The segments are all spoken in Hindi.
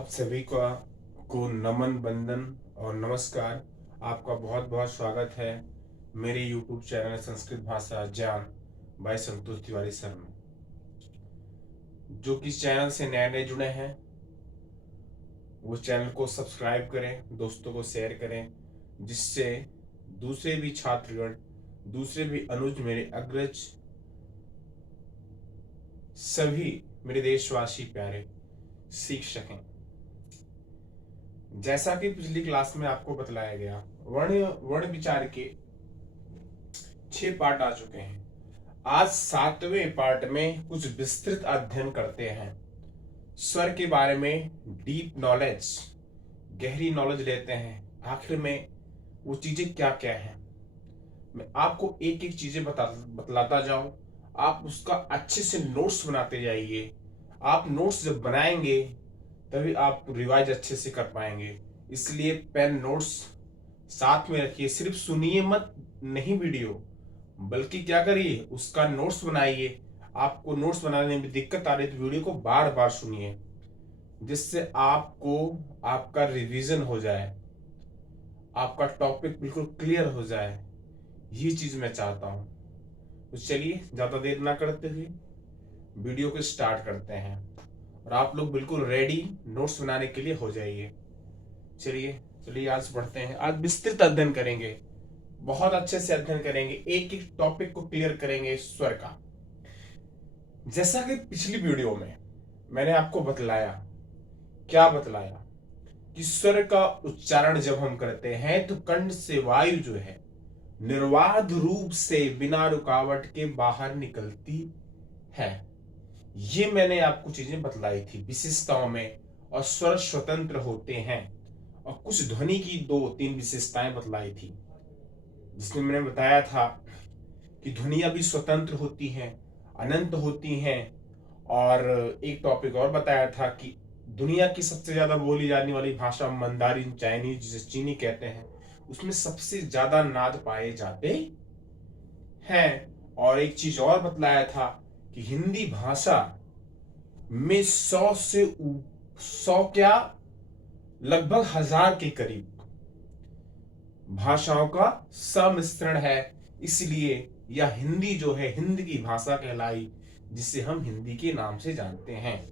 आप सभी को नमन बंदन और नमस्कार। आपका बहुत बहुत स्वागत है मेरे YouTube चैनल संस्कृत भाषा ज्ञान बाय संतोष तिवारी सर में। जो कि चैनल से नए नए जुड़े हैं वो चैनल को सब्सक्राइब करें, दोस्तों को शेयर करें, जिससे दूसरे भी छात्रगण, दूसरे भी अनुज, मेरे अग्रज, सभी मेरे देशवासी प्यारे सीख सकें। जैसा कि पिछली क्लास में आपको बतलाया गया, वर्ण वर्ण विचार के 6 पार्ट आ चुके हैं। आज 7वें पार्ट में कुछ विस्तृत अध्ययन करते हैं। स्वर के बारे में डीप नॉलेज, गहरी नॉलेज लेते हैं। आखिर में वो चीजें क्या क्या हैं, मैं आपको एक एक चीजें बतलाता जाऊं। आप उसका अच्छे से नोट्स बनाते जाइए। आप नोट्स जब बनाएंगे तभी आप रिवाइज अच्छे से कर पाएंगे। इसलिए पेन नोट्स साथ में रखिए। सिर्फ सुनिए मत, नहीं वीडियो, बल्कि क्या करिए, उसका नोट्स बनाइए। आपको नोट्स बनाने में दिक्कत आ रही है तो वीडियो को बार बार सुनिए, जिससे आपको आपका रिवीजन हो जाए, आपका टॉपिक बिल्कुल क्लियर हो जाए। ये चीज मैं चाहता हूं। तो चलिए ज्यादा देर ना करते हुए वीडियो को स्टार्ट करते हैं और आप लोग बिल्कुल रेडी नोट्स बनाने के लिए हो जाइए। चलिए आज पढ़ते हैं। आज विस्तृत अध्ययन करेंगे, बहुत अच्छे से अध्ययन करेंगे, एक एक टॉपिक को क्लियर करेंगे स्वर का। जैसा कि पिछली वीडियो में मैंने आपको बतलाया, क्या बतलाया कि स्वर का उच्चारण जब हम करते हैं तो कंठ से वायु जो है निर्बाध रूप से बिना रुकावट के बाहर निकलती है। ये मैंने आपको चीजें बतलाई थी विशेषताओं में। और स्वर स्वतंत्र होते हैं और कुछ ध्वनि की 2-3 विशेषताएं बतलाई थी, जिसमें मैंने बताया था कि ध्वनियां भी स्वतंत्र होती हैं, अनंत होती हैं। और एक टॉपिक और बताया था कि दुनिया की सबसे ज्यादा बोली जाने वाली भाषा मंदारिन, चाइनीज, जिसे चीनी कहते हैं, उसमें सबसे ज्यादा नाद पाए जाते हैं। और एक चीज और बतलाया था कि हिंदी भाषा में 100 क्या, लगभग 1000 के करीब भाषाओं का सम्मिश्रण है। इसलिए यह हिंदी जो है हिंद की भाषा कहलाई, जिसे हम हिंदी के नाम से जानते हैं।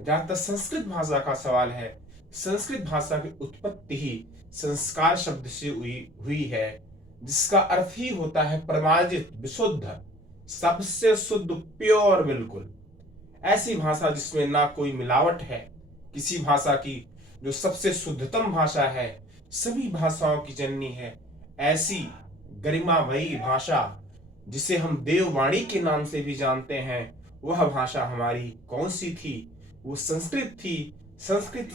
जहां तक संस्कृत भाषा का सवाल है, संस्कृत भाषा की उत्पत्ति ही संस्कार शब्द से हुई है, जिसका अर्थ ही होता है प्रमार्जित, विशुद्ध, सबसे शुद्ध, प्योर, बिल्कुल ऐसी भाषा जिसमें ना कोई मिलावट है। किसी भाषा की जो सबसे शुद्धतम भाषा है, सभी भाषाओं की जननी है, ऐसी गरिमामयी भाषा जिसे हम देववाणी के नाम से भी जानते हैं, वह भाषा हमारी कौन सी थी? वो संस्कृत थी। संस्कृत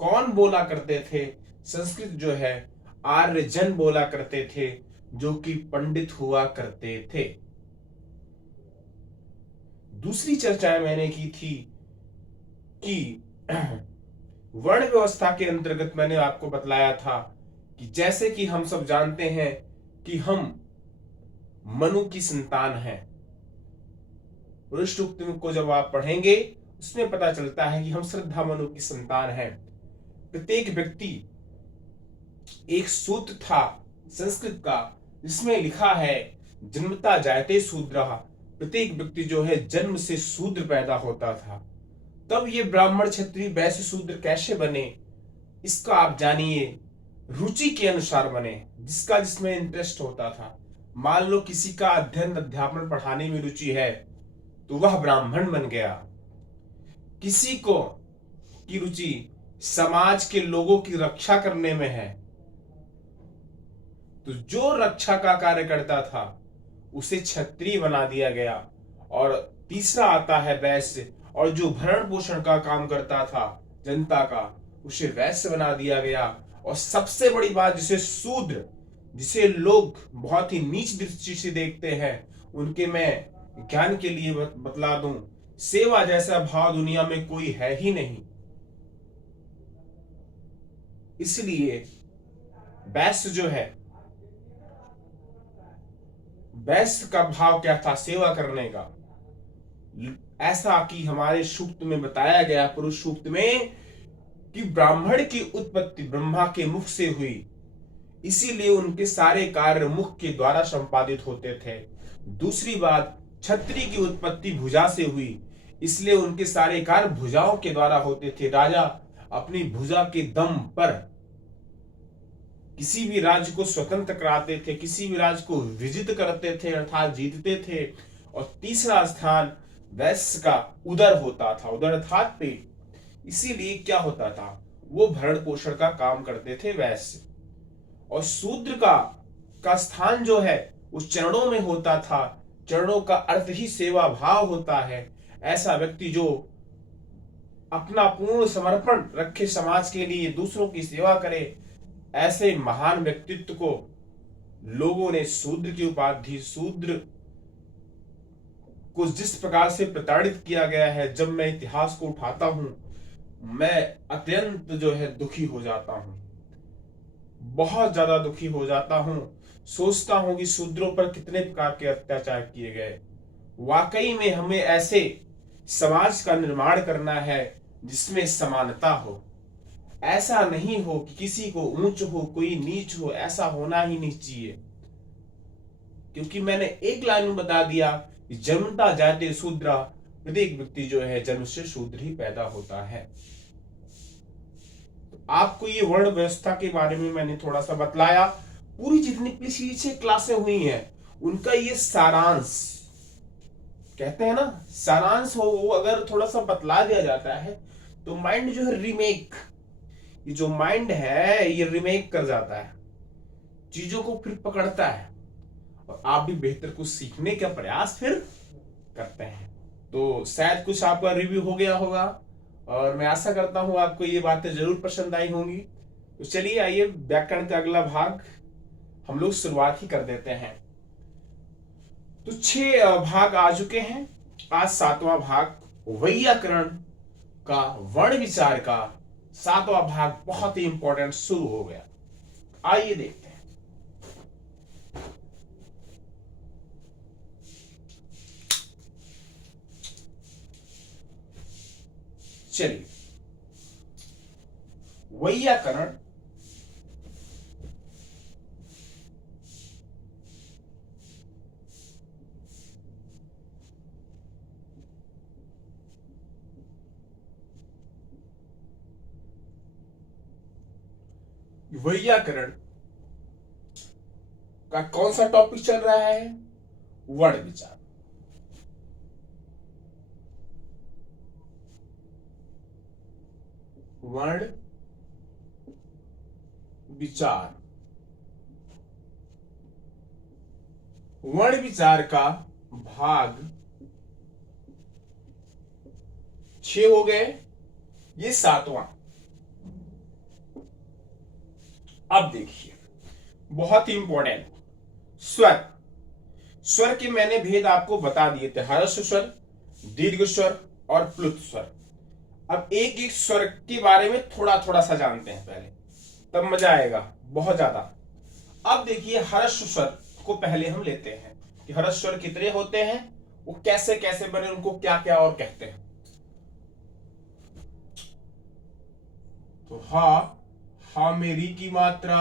कौन बोला करते थे? संस्कृत जो है आर्यजन बोला करते थे, जो कि पंडित हुआ करते थे। दूसरी चर्चाएं मैंने की थी कि वर्ण व्यवस्था के अंतर्गत मैंने आपको बतलाया था कि जैसे कि हम सब जानते हैं कि हम मनु की संतान हैं। पृष्ठ को जब आप पढ़ेंगे उसमें पता चलता है कि हम श्रद्धा मनु की संतान हैं। प्रत्येक व्यक्ति, एक सूत्र था संस्कृत का जिसमें लिखा है जन्मता जायते शूद्रः। प्रत्येक व्यक्ति जो है जन्म से शूद्र पैदा होता था। तब ये ब्राह्मण, क्षत्रिय, वैश्य, शूद्र कैसे बने, इसका आप जानिए। रुचि के अनुसार बने, जिसका जिसमें इंटरेस्ट होता था। मान लो किसी का अध्ययन, अध्यापन, पढ़ाने में रुचि है तो वह ब्राह्मण बन गया। किसी को की रुचि समाज के लोगों की रक्षा करने में है तो जो रक्षा का कार्य करता था उसे क्षत्रिय बना दिया गया। और तीसरा आता है वैश्य, और जो भरण पोषण का काम करता था जनता का, उसे वैश्य बना दिया गया। और सबसे बड़ी बात, जिसे शूद्र, जिसे लोग बहुत ही नीच दृष्टि से देखते हैं, उनके मैं ज्ञान के लिए बतला दूं, सेवा जैसा भाव दुनिया में कोई है ही नहीं। इसलिए वैश्य जो है, वैश्य का भाव क्या था? सेवा करने का। ऐसा कि हमारे सूक्त में बताया गया, पुरुष सूक्त में, कि ब्राह्मण की उत्पत्ति ब्रह्मा के मुख से हुई, इसीलिए उनके सारे कार्य मुख के द्वारा संपादित होते थे। दूसरी बात, क्षत्रिय की उत्पत्ति भुजा से हुई, इसलिए उनके सारे कार्य भुजाओं के द्वारा होते थे। राजा अपनी भुजा के दम पर किसी भी राज्य को स्वतंत्र कराते थे, किसी भी राज्य को विजित करते थे अर्थात जीतते थे। और तीसरा स्थान वैश्य का उदर होता था, उदर अर्थात पेट। इसीलिए क्या होता था, वो भरण पोषण का काम करते थे वैश्य। और शूद्र का स्थान जो है उस चरणों में होता था। चरणों का अर्थ ही सेवा भाव होता है। ऐसा व्यक्ति जो अपना पूर्ण समर्पण रखे समाज के लिए, दूसरों की सेवा करे, ऐसे महान व्यक्तित्व को लोगों ने शूद्र की उपाधि, शूद्र को जिस प्रकार से प्रताड़ित किया गया है, जब मैं इतिहास को उठाता हूं मैं अत्यंत जो है दुखी हो जाता हूं, बहुत ज्यादा दुखी हो जाता हूं। सोचता हूं कि शूद्रों पर कितने प्रकार के अत्याचार किए गए। वाकई में हमें ऐसे समाज का निर्माण करना है जिसमें समानता हो। ऐसा नहीं हो कि किसी को ऊंच हो कोई नीच हो, ऐसा होना ही नहीं चाहिए। क्योंकि मैंने एक लाइन में बता दिया कि जन्मता जाते शूद्रा, प्रत्येक व्यक्ति जो है जन्म से शूद्र ही पैदा होता है। तो आपको ये वर्ण व्यवस्था के बारे में मैंने थोड़ा सा बतलाया। पूरी जितनी पिछली क्लासें हुई हैं उनका ये सारांश, कहते हैं ना सारांश हो, वो अगर थोड़ा सा बतला दिया जाता है तो माइंड जो है रिमेक, ये जो माइंड है ये रिमेक कर जाता है, चीजों को फिर पकड़ता है और आप भी बेहतर कुछ सीखने का प्रयास फिर करते हैं। तो शायद कुछ आपका रिव्यू हो गया होगा और मैं आशा करता हूं आपको ये बातें जरूर पसंद आई होंगी। तो चलिए आइए व्याकरण का अगला भाग हम लोग शुरुआत ही कर देते हैं। तो 6 भाग आ चुके हैं। आज 7वां भाग वैयाकरण का वर्ण विचार का 7वां भाग बहुत ही इंपॉर्टेंट शुरू हो गया। आइए देखते हैं। चलिए, वैयाकरण वैयाकरण का कौन सा टॉपिक चल रहा है? वर्ण विचार। वर्ण विचार, वर्ण विचार का भाग 6 हो गए, ये 7वां। अब देखिए बहुत ही इंपॉर्टेंट स्वर। स्वर के मैंने भेद आपको बता दिए थे, ह्रस्व स्वर, दीर्घ स्वर और प्लुत स्वर। अब एक एक स्वर के बारे में थोड़ा थोड़ा सा जानते हैं पहले, तब मजा आएगा बहुत ज्यादा। अब देखिए ह्रस्व स्वर को पहले हम लेते हैं कि ह्रस्व स्वर कितने होते हैं, वो कैसे कैसे बने, उनको क्या क्या और कहते हैं। तो हा मेरी की मात्रा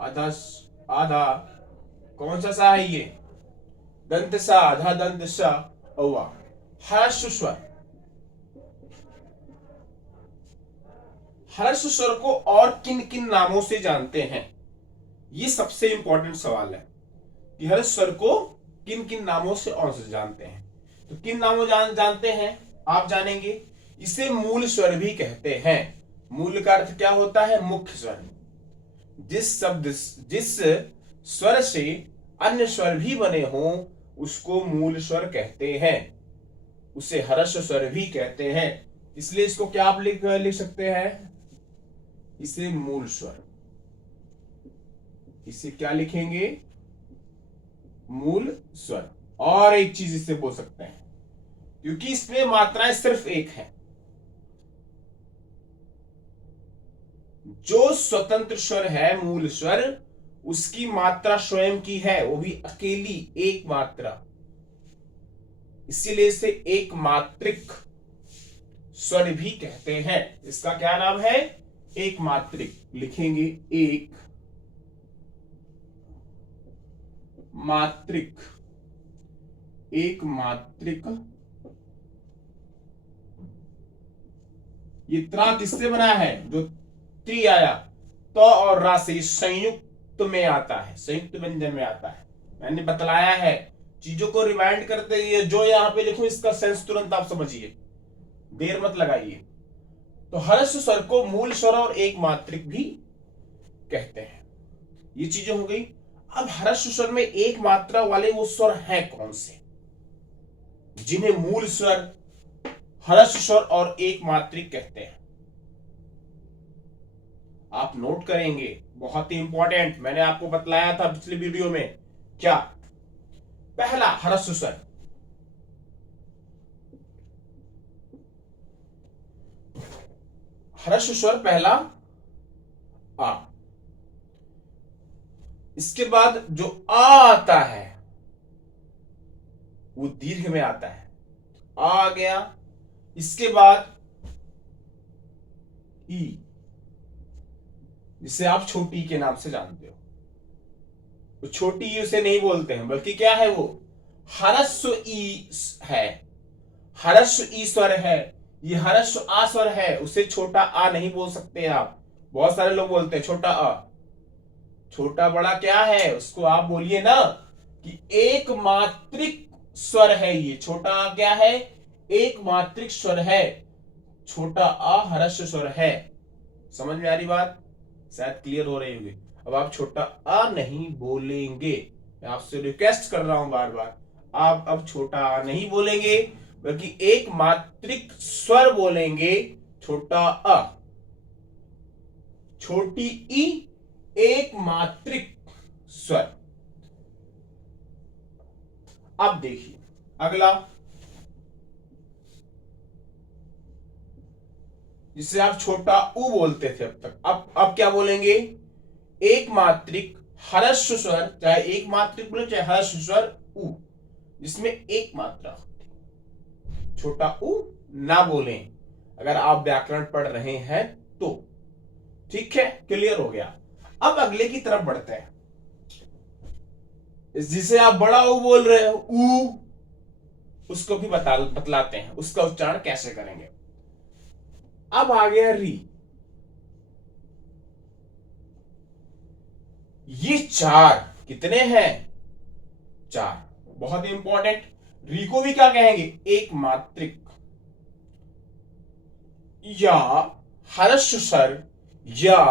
आधा आधा कौन सा है ये, दंत सा, आधा दंत सा, औवा। ह्रस्व स्वर, ह्रस्व स्वर को और किन किन नामों से जानते हैं, ये सबसे इंपॉर्टेंट सवाल है कि ह्रस्व स्वर को किन किन नामों से और से जानते हैं। तो किन नामों जानते हैं आप जानेंगे। इसे मूल स्वर भी कहते हैं। मूल का अर्थ क्या होता है? मुख्य स्वर। जिस स्वर से अन्य स्वर भी बने हों उसको मूल स्वर कहते हैं, उसे ह्रस्व स्वर भी कहते हैं। इसलिए इसको क्या आप लिख सकते हैं, इसे मूल स्वर। इसे क्या लिखेंगे? मूल स्वर। और एक चीज इससे बोल सकते हैं क्योंकि इसमें मात्राएं सिर्फ एक है। जो स्वतंत्र स्वर है मूल स्वर, उसकी मात्रा स्वयं की है, वो भी अकेली एक मात्रा, इसीलिए इसे एक मात्रिक स्वर भी कहते हैं। इसका क्या नाम है? एक मात्रिक। लिखेंगे एक मात्रिक। एक मात्रिक। ये त्रा किससे बना है? जो त्री आया तो और रा से संयुक्त में आता है, संयुक्त व्यंजन में आता है। मैंने बतलाया है, चीजों को रिमाइंड करते हुए जो यहां पे लिखूं इसका सेंस तुरंत आप समझिए, देर मत लगाइए। तो ह्रस्व स्वर को मूल स्वर और एक मात्रिक भी कहते हैं। ये चीजें हो गई। अब ह्रस्व स्वर में एक मात्रा वाले वो स्वर हैं कौन से, जिन्हें मूल स्वर, ह्रस्व स्वर और एक मात्रिक कहते हैं? आप नोट करेंगे, बहुत ही इंपॉर्टेंट। मैंने आपको बतलाया था पिछली वीडियो में। क्या? पहला ह्रस्व स्वर, ह्रस्व स्वर पहला आ। इसके बाद जो आ आता है वो दीर्घ में आता है, आ गया। इसके बाद ई, जिसे आप छोटी के नाम से जानते हो। तो छोटी ई उसे नहीं बोलते हैं, बल्कि क्या है वो? ह्रस्व ई है, ह्रस्व ई स्वर है। ये ह्रस्व आ स्वर है, उसे छोटा आ नहीं बोल सकते आप। बहुत सारे लोग बोलते हैं छोटा आ। छोटा बड़ा क्या है उसको आप बोलिए ना कि एक मात्रिक स्वर है। ये छोटा आ क्या है? एक मात्रिक स्वर है। छोटा आ ह्रस्व स्वर है। समझ में आ रही बात? शायद क्लियर हो रही होगी। अब आप छोटा आ नहीं बोलेंगे, मैं आपसे रिक्वेस्ट कर रहा हूं बार बार। आप अब छोटा आ नहीं बोलेंगे, बल्कि एक मात्रिक स्वर बोलेंगे, छोटा आ। छोटी ई एक मात्रिक स्वर। अब देखिए अगला, जिसे आप छोटा उ बोलते थे अब तक। अब क्या बोलेंगे? एक मात्रिक ह्रस्व स्वर, चाहे एक मात्रिक बोले चाहे ह्रस्व स्वर उ, जिसमें एक मात्रा होती है। छोटा उ ना बोलें अगर आप व्याकरण पढ़ रहे हैं तो। ठीक है, क्लियर हो गया। अब अगले की तरफ बढ़ते हैं, जिसे आप बड़ा उ बोल रहे हो, उ, उसको भी बतलाते हैं उसका उच्चारण कैसे करेंगे। अब आ गया री। ये चार कितने हैं? चार। बहुत इंपॉर्टेंट। री को भी क्या कहेंगे? एक मात्रिक या ह्रस्व स्वर या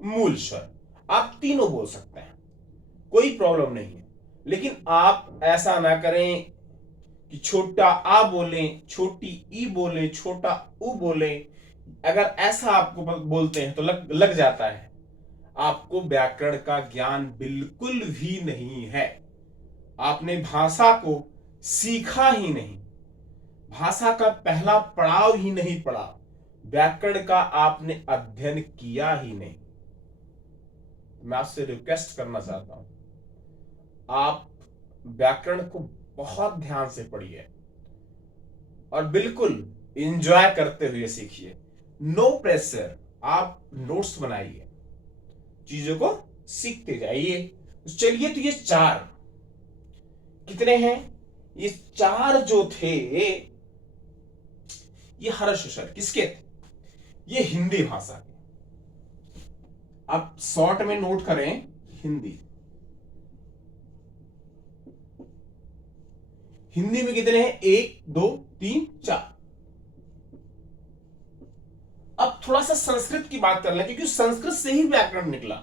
मूल स्वर। आप तीनों बोल सकते हैं, कोई प्रॉब्लम नहीं है। लेकिन आप ऐसा ना करें कि छोटा आ बोले, छोटी ई बोले, छोटा उ बोले। अगर ऐसा आपको बोलते हैं तो लग जाता है आपको व्याकरण का ज्ञान बिल्कुल भी नहीं है। आपने भाषा को सीखा ही नहीं, भाषा का पहला पड़ाव ही नहीं पढ़ा, व्याकरण का आपने अध्ययन किया ही नहीं। मैं आपसे रिक्वेस्ट करना चाहता हूं, आप व्याकरण को बहुत ध्यान से पढ़िए और बिल्कुल एंजॉय करते हुए सीखिए। No pressure. आप नोट्स बनाइए, चीजों को सीखते जाइए। चलिए, तो ये चार कितने हैं? ये चार जो थे ये ह्रस्व स्वर किसके थे? ये हिंदी भाषा के। आप शॉर्ट में नोट करें, हिंदी। हिंदी में कितने हैं? 1 2 3 4। अब थोड़ा सा संस्कृत की बात कर लें, क्योंकि संस्कृत से ही व्याकरण निकला।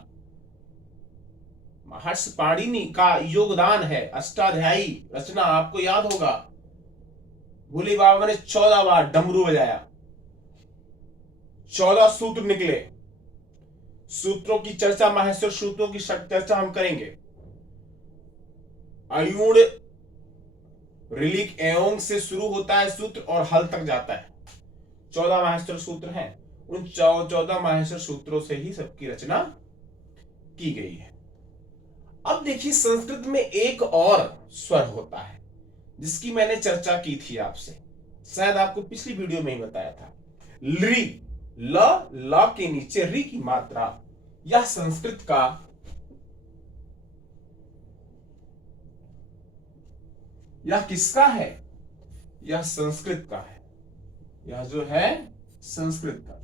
महर्षि पाणिनि का योगदान है। अष्टाध्यायी रचना आपको याद होगा, भोले बाबा ने 14 बार डमरू बजाया, 14 सूत्र निकले। सूत्रों की चर्चा, माहेश्वर सूत्रों की चर्चा हम करेंगे। अयुण रिलिक एओंग से शुरू होता है सूत्र और हल तक जाता है। 14 माहेश्वर सूत्र हैं। उन 14 माहेश्वर सूत्रों से ही सबकी रचना की गई है। अब देखिए, संस्कृत में एक और स्वर होता है जिसकी मैंने चर्चा की थी आपसे। शायद आपको पिछली वीडियो में ही बताया था। ली, ल के नीचे री की मात्रा, यह संस्कृत का यह किसका है? यह संस्कृत का है। यह जो है संस्कृत का।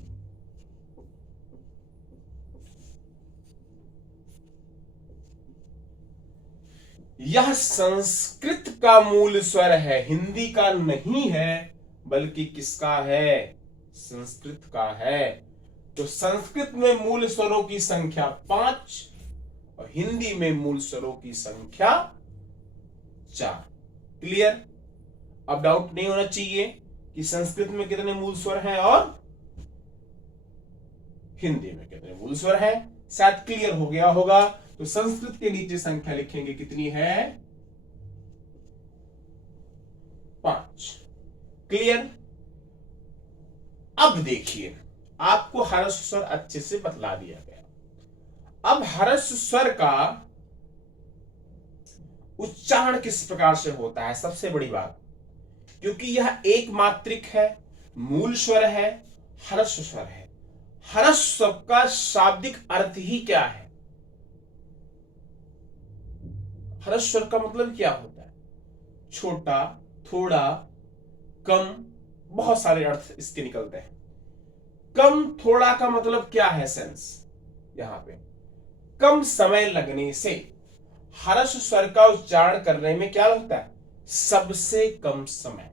यह संस्कृत का मूल स्वर है, हिंदी का नहीं है, बल्कि किसका है? संस्कृत का है। तो संस्कृत में मूल स्वरों की संख्या 5 और हिंदी में मूल स्वरों की संख्या 4। क्लियर? अब डाउट नहीं होना चाहिए कि संस्कृत में कितने मूल स्वर हैं और हिंदी में कितने मूल स्वर हैं। शायद क्लियर हो गया होगा। तो संस्कृत के नीचे संख्या लिखेंगे, कितनी है? 5। क्लियर? अब देखिए, आपको हर्ष स्वर अच्छे से बतला दिया गया। अब हर्ष स्वर का उच्चारण किस प्रकार से होता है, सबसे बड़ी बात, क्योंकि यह एक मात्रिक है, मूल स्वर है, हर्ष स्वर है। हर्ष शब्द का शाब्दिक अर्थ ही क्या है? हर्ष स्वर का मतलब क्या होता है? छोटा, थोड़ा, कम, बहुत सारे अर्थ इसके निकलते हैं। कम थोड़ा का मतलब क्या है? सेंस यहां पे कम समय लगने से हर्ष स्वर का उच्चारण करने में क्या लगता है? सबसे कम समय।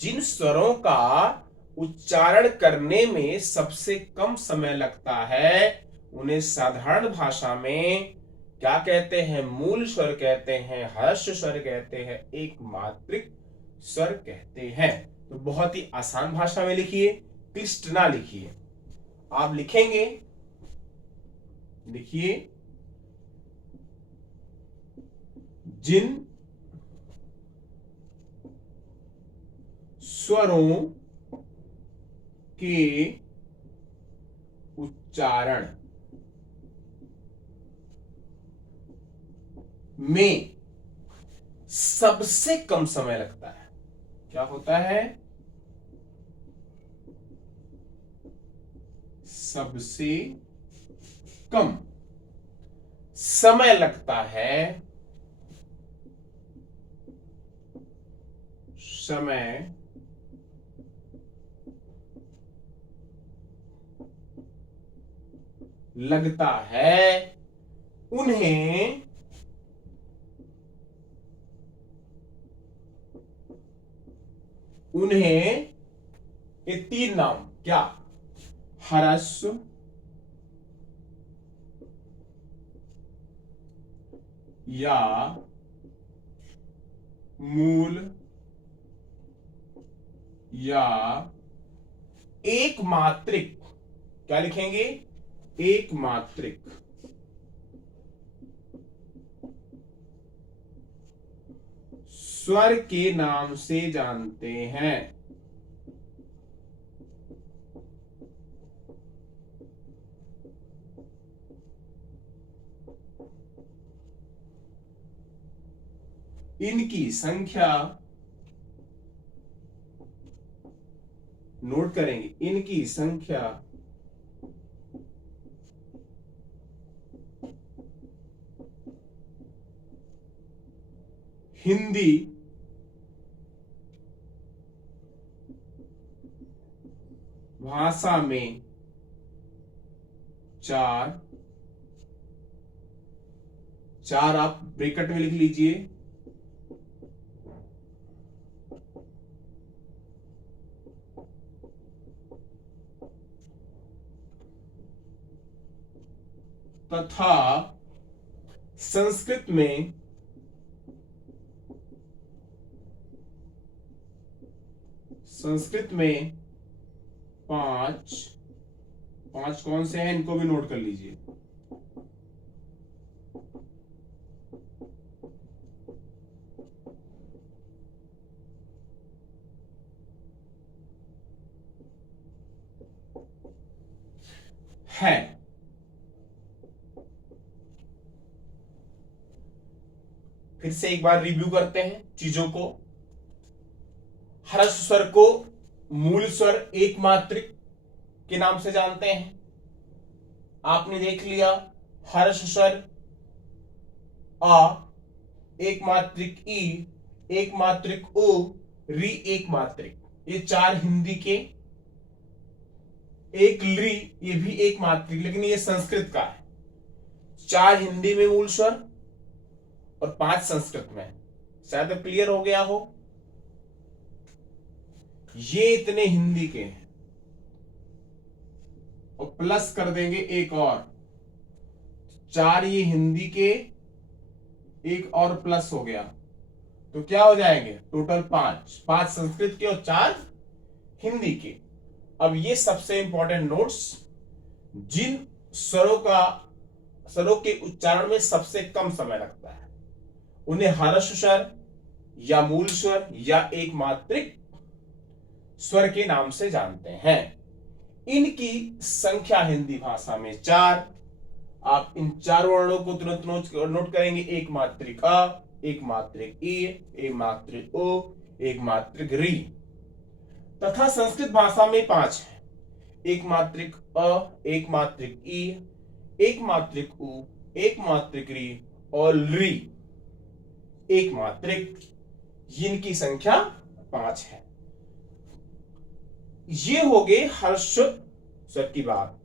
जिन स्वरों का उच्चारण करने में सबसे कम समय लगता है उन्हें साधारण भाषा में क्या कहते हैं? मूल स्वर कहते हैं, हर्ष स्वर कहते हैं, एक मात्रिक स्वर कहते हैं। तो बहुत ही आसान भाषा में लिखिए, क्लिष्ट ना लिखिए। आप लिखेंगे, लिखिए, जिन स्वरों के उच्चारण में सबसे कम समय लगता है, क्या होता है? सबसे कम समय लगता है, समय लगता है उन्हें ये 3 नाम, क्या? हर्ष, या मूल, या एक मात्रिक, क्या लिखेंगे? एक मात्रिक स्वर के नाम से जानते हैं। इनकी संख्या नोट करेंगे, इनकी संख्या हिंदी भाषा में 4, आप ब्रैकेट में लिख लीजिए, तथा संस्कृत में संस्कृत में 5 कौन से हैं? इनको भी नोट कर लीजिए। है फिर से एक बार रिव्यू करते हैं चीजों को। ह्रस्व स्वर को मूल स्वर एक मात्रिक के नाम से जानते हैं। आपने देख लिया ह्रस्व स्वर आ, एक मात्रिक ई, एक मात्रिक ओ, री एक मात्रिक, ये चार हिंदी के, एक री ये भी एक मात्रिक, लेकिन ये संस्कृत का है। चार हिंदी में मूल स्वर और 5 संस्कृत में। शायद क्लियर हो गया हो। ये इतने हिंदी के हैं और प्लस कर देंगे एक और, 4 ये हिंदी के, एक और प्लस हो गया, तो क्या हो जाएंगे टोटल 5 संस्कृत के और 4 हिंदी के। अब ये सबसे इंपॉर्टेंट नोट्स, जिन स्वरों के उच्चारण में सबसे कम समय लगता है उन्हें ह्रस्व स्वर या मूल स्वर या एक मात्रिक स्वर के नाम से जानते हैं। इनकी संख्या हिंदी भाषा में 4। आप इन 4 वर्णों को तुरंत नोट करेंगे, एक मात्रिक अ, एक मात्रिक ई, एक मात्रिक ओ, एक मात्रिक री। तथा संस्कृत भाषा में 5 है, एक मात्रिक अ, एक मात्रिक ई, एक मात्रिक उ, एक मात्रिक री और री एक मात्रिक। इनकी संख्या 5 है। ये हो गए ह्रस्व स्वर की बात।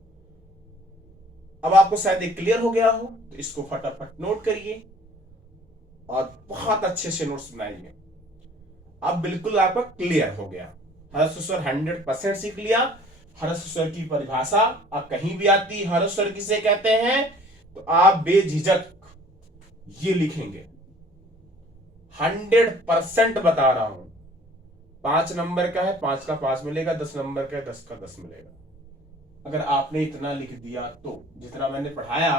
अब आपको शायद एक क्लियर हो गया हो, तो इसको फटाफट नोट करिए और बहुत अच्छे से नोट्स बनाइए। अब बिल्कुल आपका क्लियर हो गया। ह्रस्व स्वर 100% सीख लिया। ह्रस्व स्वर की परिभाषा अब कहीं भी आती, ह्रस्व स्वर किसे कहते हैं, तो आप बेझिझक ये लिखेंगे। 100% बता रहा हूं। 5 नंबर का है, 5 का 5 मिलेगा, 10 नंबर का है, 10 का 10 मिलेगा। अगर आपने इतना लिख दिया तो, जितना मैंने पढ़ाया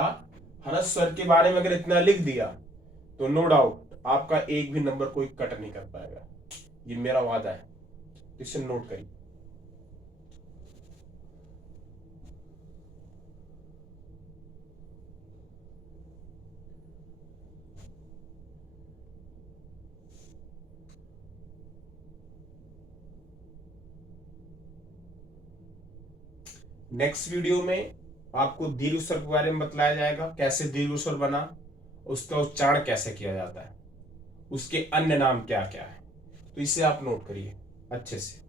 ह्रस्व स्वर के बारे में अगर इतना लिख दिया तो नो डाउट आपका एक भी नंबर कोई कट नहीं कर पाएगा। ये मेरा वादा है, इसे नोट करिए। नेक्स्ट वीडियो में आपको दीर्घ स्वर के बारे में बतलाया जाएगा, कैसे दीर्घ स्वर बना, उसका उच्चारण कैसे किया जाता है, उसके अन्य नाम क्या क्या है। तो इसे आप नोट करिए अच्छे से।